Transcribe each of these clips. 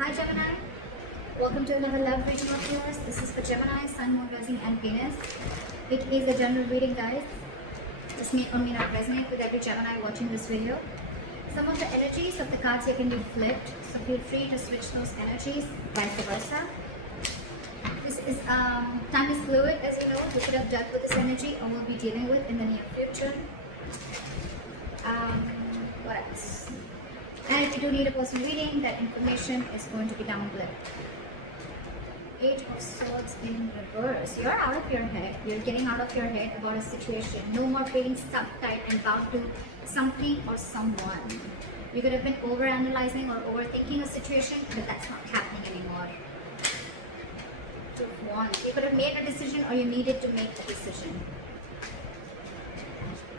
Hi Gemini, welcome to another love reading of yours. This is for Gemini, Sun, Moon, Rising and Venus. It is a general reading, guys. This may or may not resonate with every Gemini watching this video. Some of the energies of the cards here can be flipped, so feel free to switch those energies, vice versa. This is time is fluid, as you know. You could have dealt with this energy or will be dealing with in the near future. What else? And if you do need a personal reading, that information is going to be down below. Eight of Swords in reverse. You're out of your head. You're getting out of your head about a situation. No more feeling stuck, tight, and bound to something or someone. You could have been overanalyzing or overthinking a situation, but that's not happening anymore. Two of Wands. You could have made a decision or you needed to make a decision.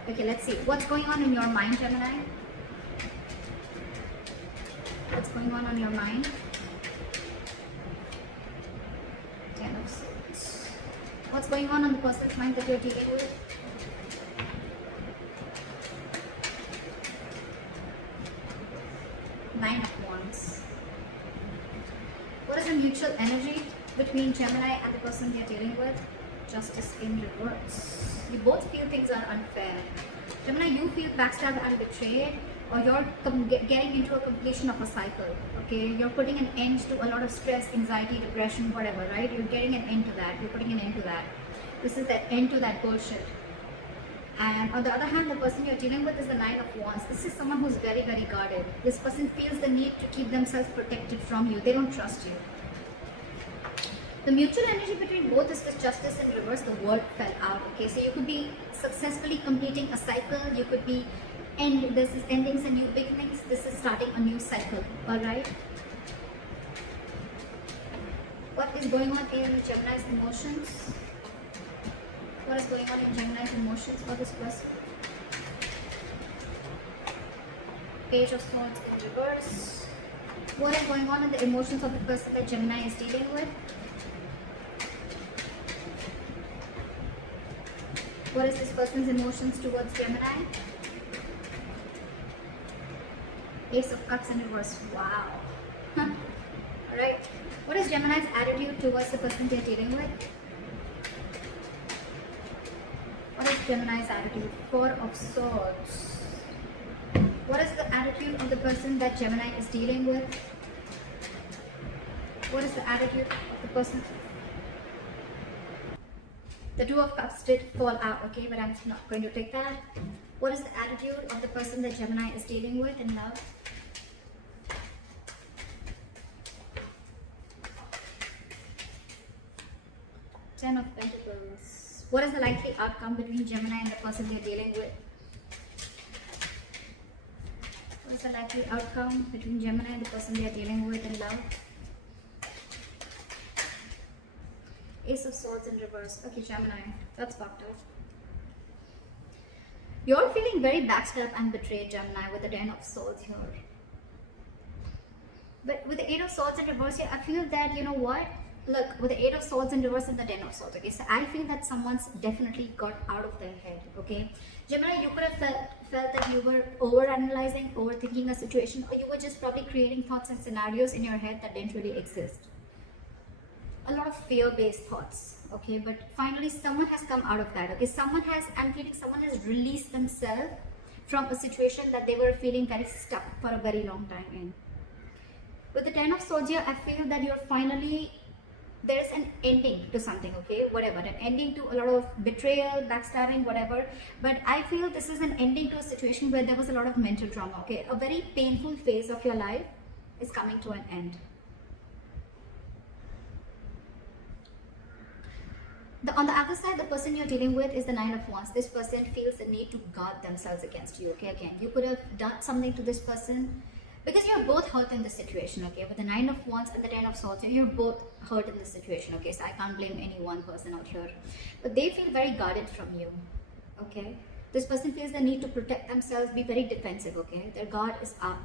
Okay, let's see. What's going on in your mind, Gemini? What's going on your mind? Ten of Swords. What's going on the person's mind that you're dealing with? Nine of Wands. What is the mutual energy between Gemini and the person you're dealing with? Justice in reverse. You both feel things are unfair. Gemini, you feel backstabbed and betrayed, or you're getting into a completion of a cycle. Okay, you're putting an end to a lot of stress, anxiety, depression, whatever, right? You're getting an end to that. You're putting an end to that. This is the end to that bullshit. And on the other hand, the person you're dealing with is the Nine of Wands. This is someone who's very, very guarded. This person feels the need to keep themselves protected from you. They don't trust you. The mutual energy between both is the Justice in reverse. The world fell out. Okay, so you could be successfully completing a cycle. You could be this is endings and new beginnings. This is starting a new cycle. All right. What is going on in Gemini's emotions? What is going on in Gemini's emotions for this person? Page of Swords in reverse. What is going on in the emotions of the person that Gemini is dealing with? What is this person's emotions towards Gemini? Ace of Cups in reverse. Wow. Alright. What is Gemini's attitude towards the person they're dealing with? What is Gemini's attitude? Four of Swords. What is the attitude of the person that Gemini is dealing with? What is the attitude of the person? The Two of Cups did fall out, okay, but I'm not going to take that. What is the attitude of the person that Gemini is dealing with in love? Ten of Pentacles. What is the likely outcome between Gemini and the person they're dealing with? What is the likely outcome between Gemini and the person they're dealing with in love? Ace of Swords in reverse. Okay, Gemini, that's fucked up. You're feeling very backstabbed and betrayed, Gemini, with the Ten of Swords here. But with the Eight of Swords in reverse here, I feel that, you know what? Look, with the Eight of Swords in reverse and the Ten of Swords, okay? So I feel that someone's definitely got out of their head, okay? Gemini, you could have felt that you were over-analyzing, overthinking a situation, or you were just probably creating thoughts and scenarios in your head that didn't really exist. A lot of fear-based thoughts, okay, but finally someone has come out of that, okay. I'm feeling someone has released themselves from a situation that they were feeling very stuck for a very long time in. With the Ten of Swords here, I feel that you're finally, there's an ending to something, okay, whatever, an ending to a lot of betrayal, backstabbing, whatever, but I feel this is an ending to a situation where there was a lot of mental trauma, okay. A very painful phase of your life is coming to an end. On the other side, the person you're dealing with is the Nine of Wands. This person feels the need to guard themselves against you, okay? Again, you could have done something to this person because you're both hurt in this situation, okay? With the Nine of Wands and the Ten of Swords, you're both hurt in this situation, okay? So I can't blame any one person out here. But they feel very guarded from you, okay? This person feels the need to protect themselves, be very defensive, okay? Their guard is up.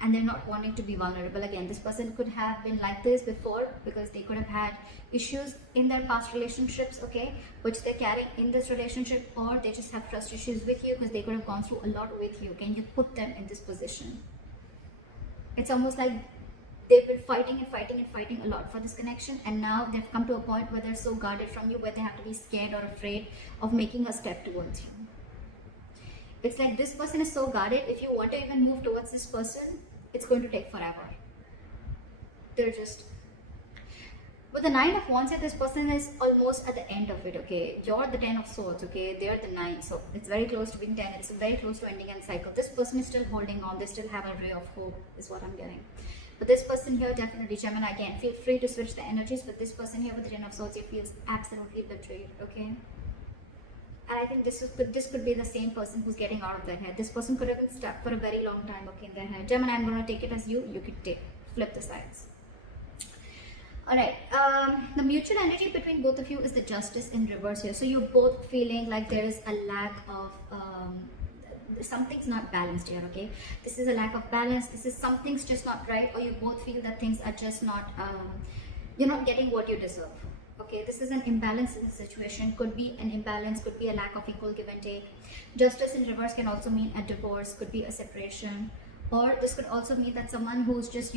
And they're not wanting to be vulnerable. Again, this person could have been like this before because they could have had issues in their past relationships, okay, which they're carrying in this relationship, or they just have trust issues with you because they could have gone through a lot with you. Can you put them in this position? It's almost like They've been fighting and fighting and fighting a lot for this connection, and now they've come to a point where they're so guarded from you, where they have to be scared or afraid of making a step towards you. It's like this person is so guarded, if you want to even move towards this person, it's going to take forever. They're just... With the 9 of Wands here, this person is almost at the end of it, okay? You're the 10 of Swords, okay? They're the 9, so it's very close to being 10. It's very close to ending a cycle. This person is still holding on. They still have a ray of hope, is what I'm getting. But this person here, definitely, Gemini, again, feel free to switch the energies, but this person here with the 10 of Swords, he feels absolutely betrayed, okay? And I think this could be the same person who's getting out of their head. This person could have been stuck for a very long time, okay, in their head. Gemini, I'm going to take it as you could flip the sides. Alright, the mutual energy between both of you is the Justice in reverse here. So you're both feeling like there is a lack of, something's not balanced here, okay? This is a lack of balance. This is something's just not right, or you both feel that things are just not, you're not getting what you deserve. Okay, this is an imbalance in the situation. Could be an imbalance, could be a lack of equal give and take. Justice in reverse can also mean a divorce, could be a separation, or this could also mean that someone who's just,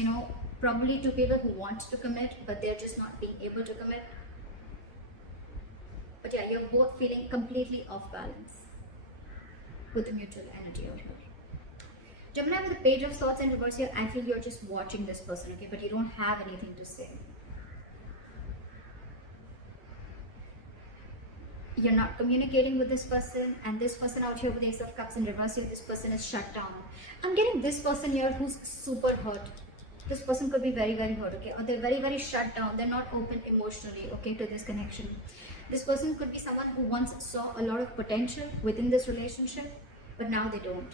probably two people who want to commit, but they're just not being able to commit. But yeah, you're both feeling completely off balance with the mutual energy out here. Gemini, with the Page of Swords in reverse here, I feel you're just watching this person, okay, but you don't have anything to say. You're not communicating with this person, and this person out here with the Ace of Cups in reverse here, this person is shut down. I'm getting this person here who's super hurt. This person could be very, very hurt, okay, or they're very, very shut down. They're not open emotionally, okay, to this connection. This person could be someone who once saw a lot of potential within this relationship, but now they don't.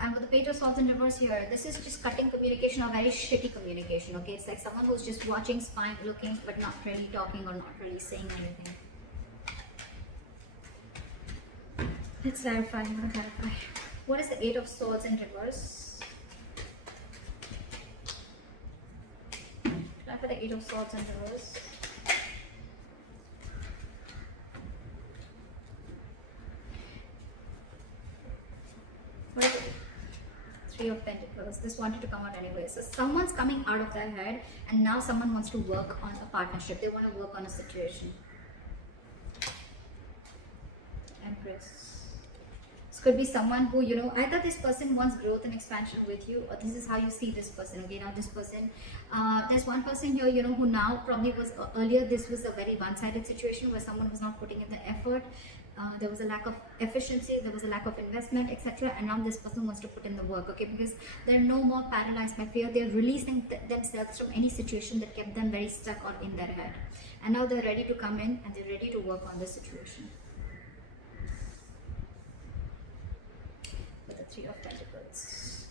And with the Page of Swords in reverse here, this is just cutting communication or very shitty communication, okay? It's like someone who's just watching, spying, looking, but not really talking or not really saying anything. Let's clarify, I'm going to clarify. What is the 8 of Swords in reverse? Clarify the 8 of Swords in reverse. What is it? 3 of Pentacles. This wanted to come out anyway. So someone's coming out of their head, and now someone wants to work on a partnership. They want to work on a situation. Empress. This could be someone who, either this person wants growth and expansion with you, or this is how you see this person. Okay, now this person, there's one person here, who now probably was, earlier this was a very one-sided situation where someone was not putting in the effort. There was a lack of efficiency, there was a lack of investment, etc. And now this person wants to put in the work, okay? Because they're no more paralyzed by fear. They're releasing themselves from any situation that kept them very stuck or in their head. And now they're ready to come in and they're ready to work on this situation. With the 3 of Pentacles.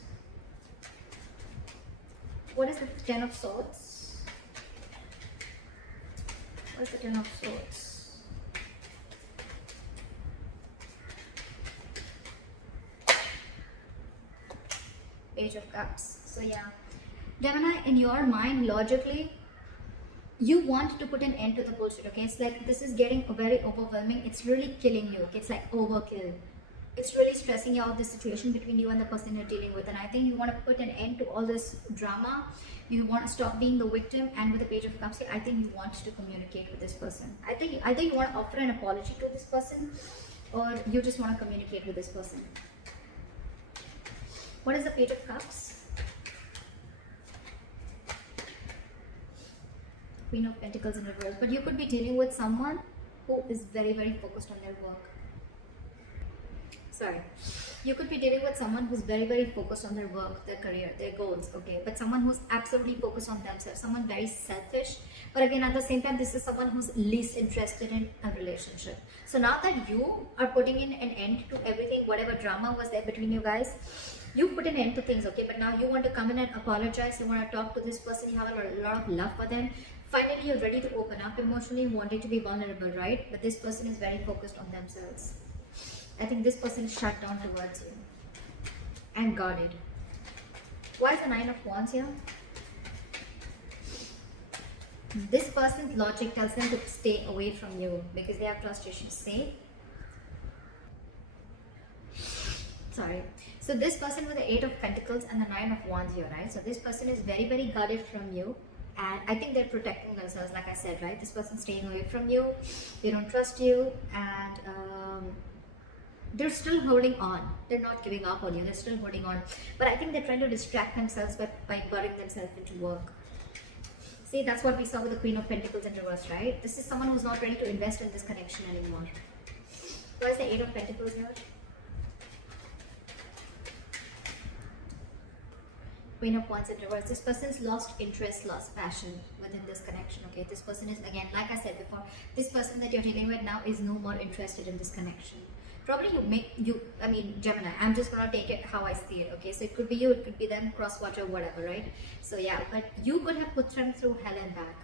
What is the 10 of Swords? What is the 10 of Swords? Page of Cups. So yeah, Gemini, in your mind, logically, you want to put an end to the bullshit, okay? It's like this is getting very overwhelming. It's really killing you, okay? It's like overkill. It's really stressing you out, the situation between you and the person you're dealing with. And I think you want to put an end to all this drama. You want to stop being the victim. And with the Page of Cups, I think you want to communicate with this person. I think either you want to offer an apology to this person, or you just want to communicate with this person. What is the Page of Cups? Queen of Pentacles in reverse. But you could be dealing with someone who is very, very focused on their work. Sorry. You could be dealing with someone who's very, very focused on their work, their career, their goals, okay? But someone who's absolutely focused on themselves, someone very selfish. But again, at the same time, this is someone who's least interested in a relationship. So now that you are putting in an end to everything, whatever drama was there between you guys, you put an end to things, okay? But now you want to come in and apologize. You want to talk to this person. You have a lot of love for them. Finally, you're ready to open up emotionally, wanting to be vulnerable, right? But this person is very focused on themselves. I think this person is shut down towards you and guarded. Why is the 9 of Wands here? This person's logic tells them to stay away from you because they have trust issues. Sorry. So this person with the 8 of Pentacles and the 9 of Wands here, right? So this person is very, very guarded from you. And I think they're protecting themselves, like I said, right? This person's staying away from you. They don't trust you. And they're still holding on. They're not giving up on you. They're still holding on. But I think they're trying to distract themselves by burying themselves into work. See, that's what we saw with the Queen of Pentacles in reverse, right? This is someone who's not ready to invest in this connection anymore. Why is the 8 of Pentacles here? Queen of Wands in reverse. This person's lost interest, lost passion within this connection, okay? This person is, again, like I said before, this person that you're dealing with now is no more interested in this connection. Probably Gemini, I'm just gonna take it how I see it, okay? So it could be you, it could be them, cross watcher, whatever, right? So yeah, but you could have put them through hell and back.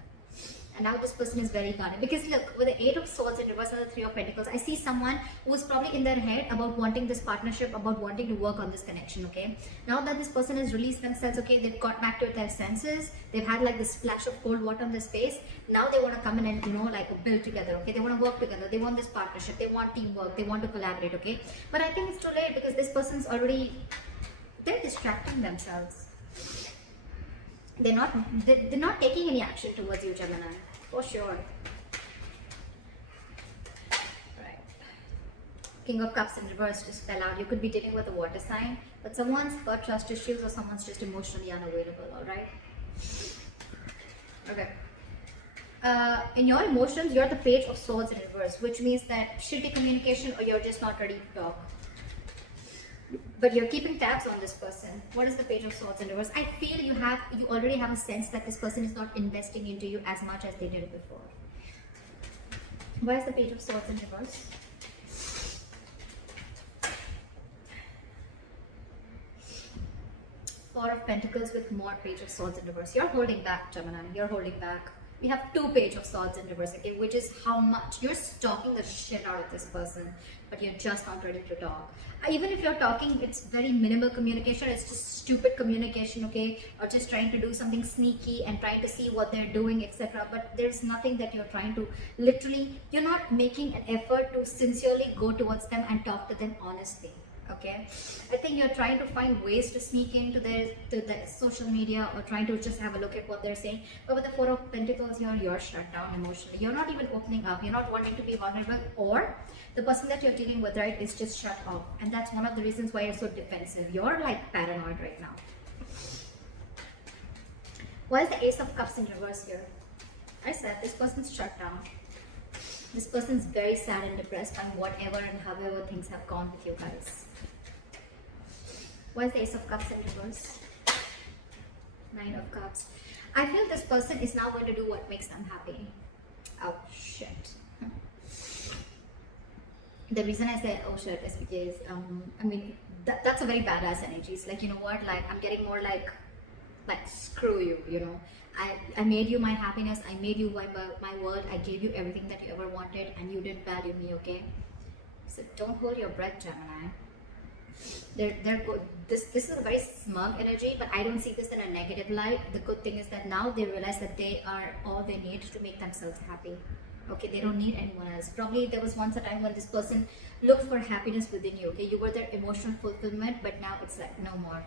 And now this person is very guarded. Because look, with the 8 of Swords in reverse and the 3 of Pentacles, I see someone who's probably in their head about wanting this partnership, about wanting to work on this connection, okay? Now that this person has released themselves, okay, they've got back to their senses, they've had like this splash of cold water on their face, now they want to come in and, like build together, okay? They want to work together, they want this partnership, they want teamwork, they want to collaborate, okay? But I think it's too late because this person's already, they're distracting themselves. They're not taking any action towards you, Gemini, for sure. Right. King of Cups in reverse just fell out. You could be dealing with a water sign, but someone's got trust issues or someone's just emotionally unavailable, alright? Okay. In your emotions, you're the Page of Swords in reverse, which means that should be communication or you're just not ready to talk. But you're keeping tabs on this person. What is the Page of Swords in reverse? I feel you already have a sense that this person is not investing into you as much as they did before. Why is the Page of Swords in reverse? Four of Pentacles with more Page of Swords in reverse. You're holding back, Gemini. You're holding back. We have 2 Page of Swords in reverse, okay, which is how much you're stalking the shit out of this person, but you're just not ready to talk. Even if you're talking, it's very minimal communication. It's just stupid communication, okay, or just trying to do something sneaky and trying to see what they're doing, etc. But there's nothing that you're trying to, literally, you're not making an effort to sincerely go towards them and talk to them honestly. Okay, I think you're trying to find ways to sneak into their social media or trying to just have a look at what they're saying. But with the Four of Pentacles here, you're shut down emotionally. You're not even opening up. You're not wanting to be vulnerable, or the person that you're dealing with, right, is just shut off. And that's one of the reasons why you're so defensive. You're like paranoid right now. Why is the Ace of Cups in reverse here? I said this person's shut down. This person's very sad and depressed on whatever and however things have gone with you guys. Why is the Ace of Cups in reverse? 9 of Cups. I feel this person is now going to do what makes them happy. Oh shit. The reason I say oh shit is because that's a very badass energy. It's like, you know what, like I'm getting more like screw you, you know. I made you my happiness, I made you my world, I gave you everything that you ever wanted and you didn't value me, okay? So don't hold your breath, Gemini. They're good. This is a very smug energy, but I don't see this in a negative light. The good thing is that now they realize that they are all they need to make themselves happy. Okay, they don't need anyone else. Probably there was once a time when this person looked for happiness within you, okay? You were their emotional fulfillment, but now it's like no more.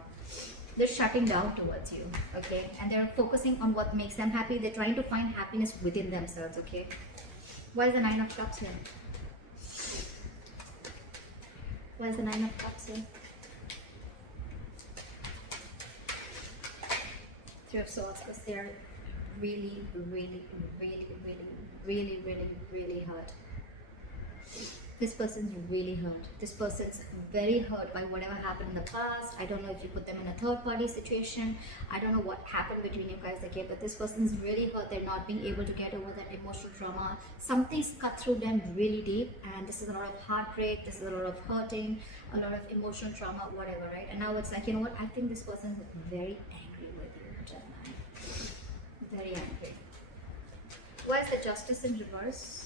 They're shutting down towards you, okay? And they're focusing on what makes them happy. They're trying to find happiness within themselves, okay? Why is the 9 of Cups here? Why is the 9 of Cups here? 3 of Swords, because they're really, really, really, really, really, really, really hurt. This person's really hurt. This person's very hurt by whatever happened in the past. I don't know if you put them in a third party situation. I don't know what happened between you guys, okay? But this person's really hurt. They're not being able to get over that emotional trauma. Something's cut through them really deep, and this is a lot of heartbreak. This is a lot of hurting, a lot of emotional trauma, whatever, right? And now it's like, you know what? I think this person's very angry with you, Gemini. Very angry. Why is the Justice in reverse?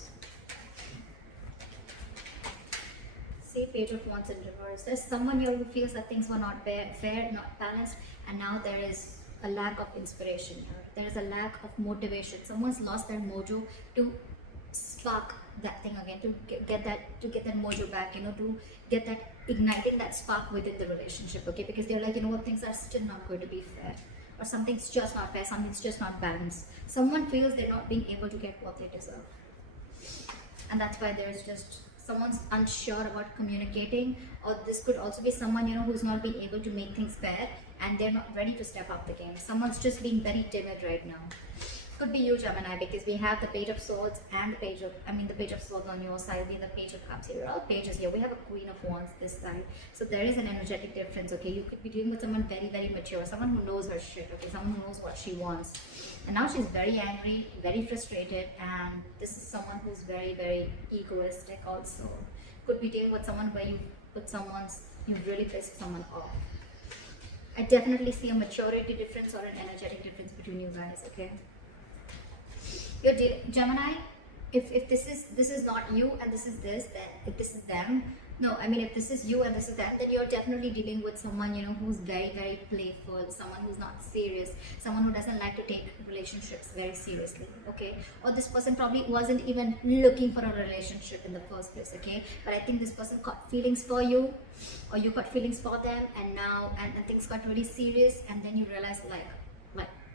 See, Page of Wands in reverse. There's someone here who feels that things were not fair, not balanced, and now there is a lack of inspiration here. There is a lack of motivation. Someone's lost their mojo to spark that thing again, to get that mojo back, to get that igniting that spark within the relationship, okay? Because they're like, what, things are still not going to be fair, or something's just not fair, something's just not balanced. Someone feels they're not being able to get what they deserve, and that's why there's just someone's unsure about communicating. Or this could also be someone, who's not being able to make things fair, and they're not ready to step up the game. Someone's just being very timid right now. Could be you, Gemini, because we have the Page of Swords and the Page of Swords on your side, and the Page of Cups here. All pages here. We have a Queen of Wands this side. So there is an energetic difference, okay? You could be dealing with someone very, very mature, someone who knows her shit, okay? Someone who knows what she wants. And now she's very angry, very frustrated, and this is someone who's very, very egoistic also. Could be dealing with someone where you've really pissed someone off. I definitely see a maturity difference or an energetic difference between you guys, okay? You're Gemini, if this is not you and this is this, then if this is them, no, I mean, if this is you and this is them, then you're definitely dealing with someone, who's very, very playful, someone who's not serious, someone who doesn't like to take relationships very seriously, okay? Or this person probably wasn't even looking for a relationship in the first place, okay? But I think this person got feelings for you, or you got feelings for them, and now, and things got really serious, and then you realize,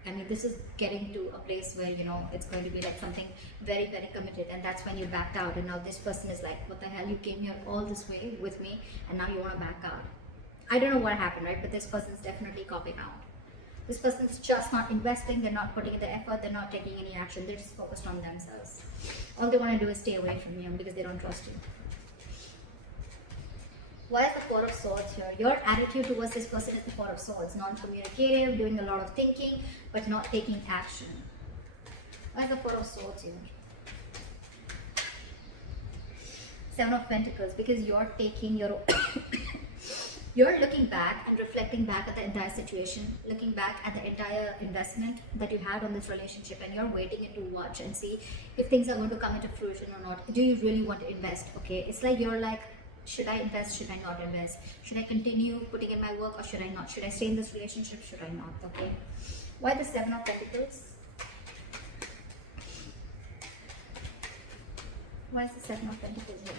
I mean, this is getting to a place where, it's going to be like something very, very committed, and that's when you backed out, and now this person is like, what the hell, you came here all this way with me, and now you want to back out. I don't know what happened, right? But this person's definitely copping out. This person's just not investing, they're not putting in the effort, they're not taking any action, they're just focused on themselves. All they want to do is stay away from you because they don't trust you. Why is the Four of Swords here? Your attitude towards this person is the Four of Swords. Non-communicative, doing a lot of thinking, but not taking action. Why is the Four of Swords here? Seven of Pentacles. Because you're taking your... you're looking back and reflecting back at the entire situation, looking back at the entire investment that you had on this relationship, and you're waiting to watch and see if things are going to come into fruition or not. Do you really want to invest? Okay, it's like you're like, should I invest? Should I not invest? Should I continue putting in my work or should I not? Should I stay in this relationship? Should I not? Okay. Why the Seven of Pentacles? Why is the Seven of Pentacles here?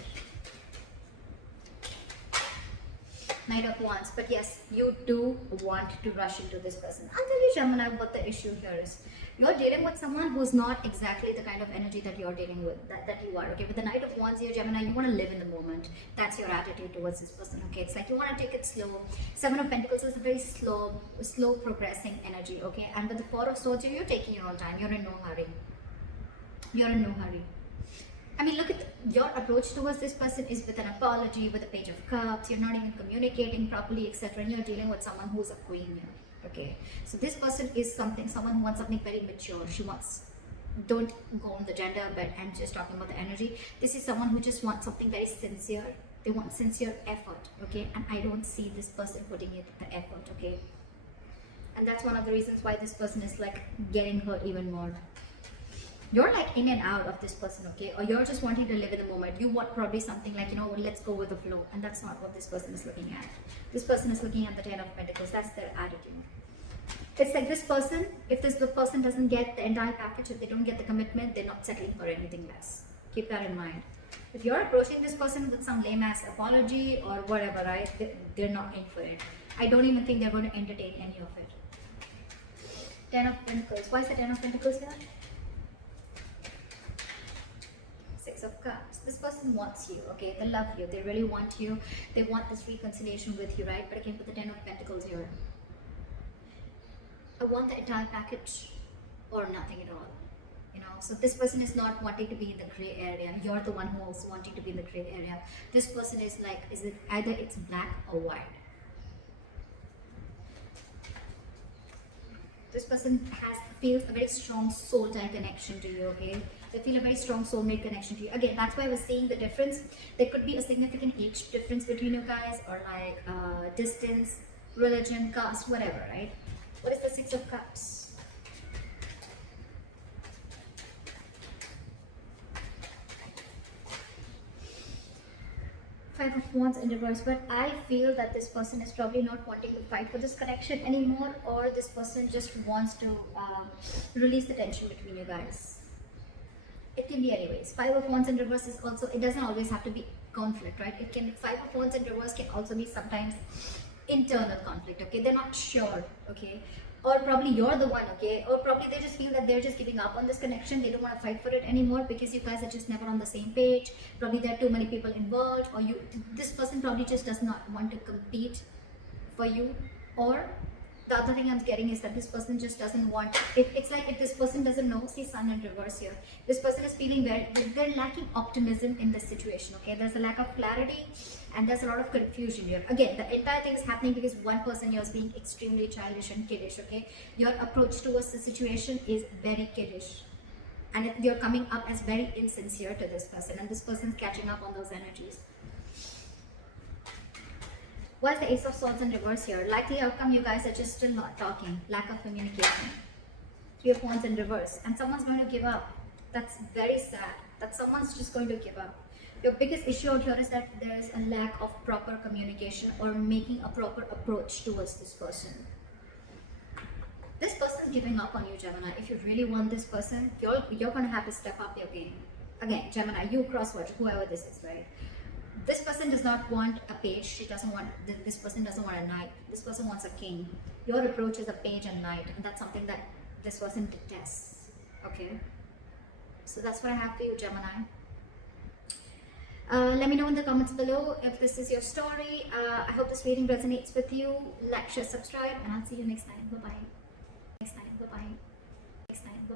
Knight of Wands. But yes, you do want to rush into this person. I'll tell you, Gemini, what the issue here is. You're dealing with someone who's not exactly the kind of energy that you're dealing with, that you are, okay? With the Knight of Wands here, Gemini, you want to live in the moment. That's your attitude towards this person, okay? It's like you want to take it slow. Seven of Pentacles is a very slow progressing energy, okay? And with the Four of Swords here, you're taking your own time. You're in no hurry. You're in no hurry. I mean, look at your approach towards this person is with an apology, with a Page of Cups. You're not even communicating properly, etc. And you're dealing with someone who's a queen here. Okay, so this person is someone who wants something very mature. She wants, don't go on the gender, but I'm just talking about the energy. This is someone who just wants something very sincere. They want sincere effort, okay? And I don't see this person putting in the effort, okay? And that's one of the reasons why this person is like getting hurt even more. You're like in and out of this person, okay? Or you're just wanting to live in the moment. You want probably something like, let's go with the flow. And that's not what this person is looking at. This person is looking at the Ten of Pentacles. That's their attitude. It's like this person, if this person doesn't get the entire package, if they don't get the commitment, they're not settling for anything less. Keep that in mind. If you're approaching this person with some lame ass apology or whatever, right, they're not in for it. I don't even think they're going to entertain any of it. Ten of Pentacles. Why is the Ten of Pentacles here? Six of Cups. This person wants you, okay? They love you. They really want you. They want this reconciliation with you, right? But again, with the Ten of Pentacles here, I want the entire package or nothing at all. So this person is not wanting to be in the gray area. You're the one who also wanting to be in the gray area. This person is like, is it either it's black or white? This person feels a very strong soul tie connection to you, okay? They feel a very strong soulmate connection to you. Again, that's why I was saying the difference. There could be a significant age difference between you guys, or like distance, religion, caste, whatever, right? What is the Six of Cups? Five of Wands in reverse, but I feel that this person is probably not wanting to fight for this connection anymore, or this person just wants to release the tension between you guys. It can be anyways. Five of Wands in reverse is also, it doesn't always have to be conflict, right? It can, Five of Wands in reverse can also be sometimes internal conflict, okay? They're not sure, okay? Or probably you're the one, okay? Or probably they just feel that they're just giving up on this connection. They don't want to fight for it anymore because you guys are just never on the same page. Probably there are too many people involved, or this person probably just does not want to compete for you. Or the other thing I'm getting is that this person just doesn't want, it's like if this person doesn't know, see Sun in reverse here, this person is feeling they're lacking optimism in this situation, okay? There's a lack of clarity and there's a lot of confusion here. Again, the entire thing is happening because one person here is being extremely childish and kiddish, okay? Your approach towards the situation is very kiddish, and you're coming up as very insincere to this person, and this person's catching up on those energies. Why is the Ace of Swords in reverse here? Likely outcome, you guys are just still not talking. Lack of communication. Three of Wands in reverse. And someone's going to give up. That's very sad. That someone's just going to give up. Your biggest issue out here is that there is a lack of proper communication or making a proper approach towards this person. This person is giving up on you, Gemini. If you really want this person, you're going to have to step up your game. Again, Gemini, you crosswatch, whoever this is, right? This person does not want a page. This person doesn't want a knight. This person wants a king. Your approach is a page and knight, and that's something that this person detests. Okay? So that's what I have for you, Gemini. Let me know in the comments below if this is your story. I hope this reading resonates with you. Like, share, subscribe, and I'll see you next time. Bye-bye. Next time. Bye-bye.